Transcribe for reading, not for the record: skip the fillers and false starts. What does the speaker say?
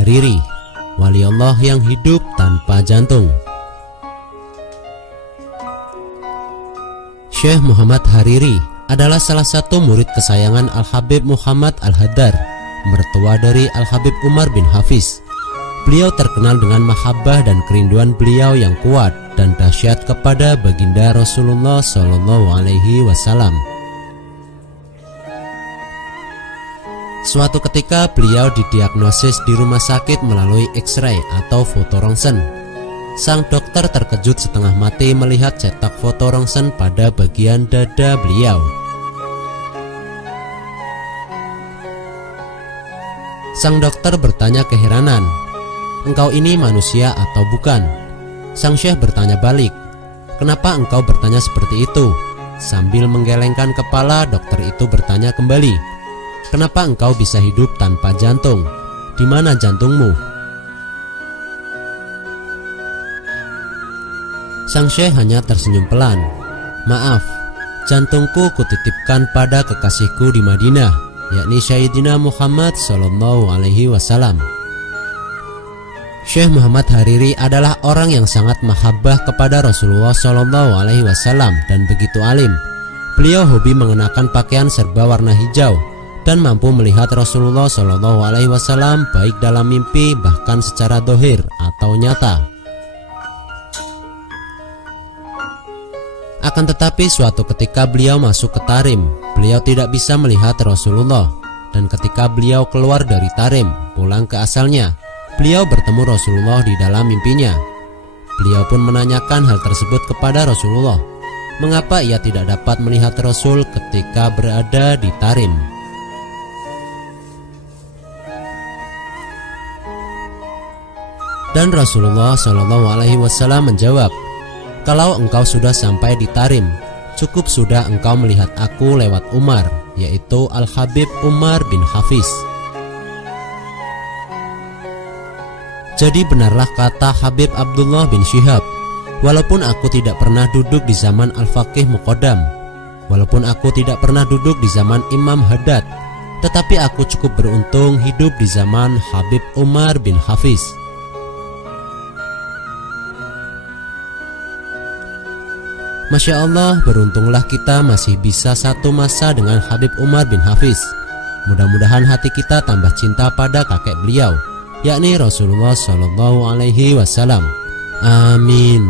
Hariri, wali Allah yang hidup tanpa jantung. Syekh Muhammad Hariri adalah salah satu murid kesayangan Al-Habib Muhammad Al-Haddad, mertua dari Al-Habib Umar bin Hafiz. Beliau terkenal dengan mahabbah dan kerinduan beliau yang kuat dan dahsyat kepada baginda Rasulullah SAW. Suatu ketika beliau didiagnosis di rumah sakit melalui X-ray atau foto rongsen. Sang dokter terkejut setengah mati melihat cetak foto rongsen pada bagian dada beliau. Sang dokter bertanya keheranan, "Engkau ini manusia atau bukan?" Sang syekh bertanya balik, "Kenapa engkau bertanya seperti itu?" Sambil menggelengkan kepala, dokter itu bertanya kembali, "Kenapa engkau bisa hidup tanpa jantung? Di mana jantungmu?" Sang syekh hanya tersenyum pelan, "Maaf, jantungku kutitipkan pada kekasihku di Madinah, yakni Sayyidina Muhammad SAW." Syekh Muhammad Hariri adalah orang yang sangat mahabbah kepada Rasulullah SAW dan begitu alim. Beliau hobi mengenakan pakaian serba warna hijau dan mampu melihat Rasulullah SAW baik dalam mimpi bahkan secara dohir atau nyata. Akan tetapi suatu ketika beliau masuk ke Tarim, beliau tidak bisa melihat Rasulullah. Dan ketika beliau keluar dari Tarim, pulang ke asalnya, beliau bertemu Rasulullah di dalam mimpinya. Beliau pun menanyakan hal tersebut kepada Rasulullah, mengapa ia tidak dapat melihat Rasul ketika berada di Tarim. Dan Rasulullah SAW menjawab, "Kalau engkau sudah sampai di Tarim, cukup sudah engkau melihat aku lewat Umar, yaitu Al-Habib Umar bin Hafiz." Jadi benarlah kata Habib Abdullah bin Syihab, "Walaupun aku tidak pernah duduk di zaman Al-Faqih Muqaddam, walaupun aku tidak pernah duduk di zaman Imam Haddad, tetapi aku cukup beruntung hidup di zaman Habib Umar bin Hafiz." Masya Allah, beruntunglah kita masih bisa satu masa dengan Habib Umar bin Hafiz. Mudah-mudahan hati kita tambah cinta pada kakek beliau, yakni Rasulullah SAW. Amin.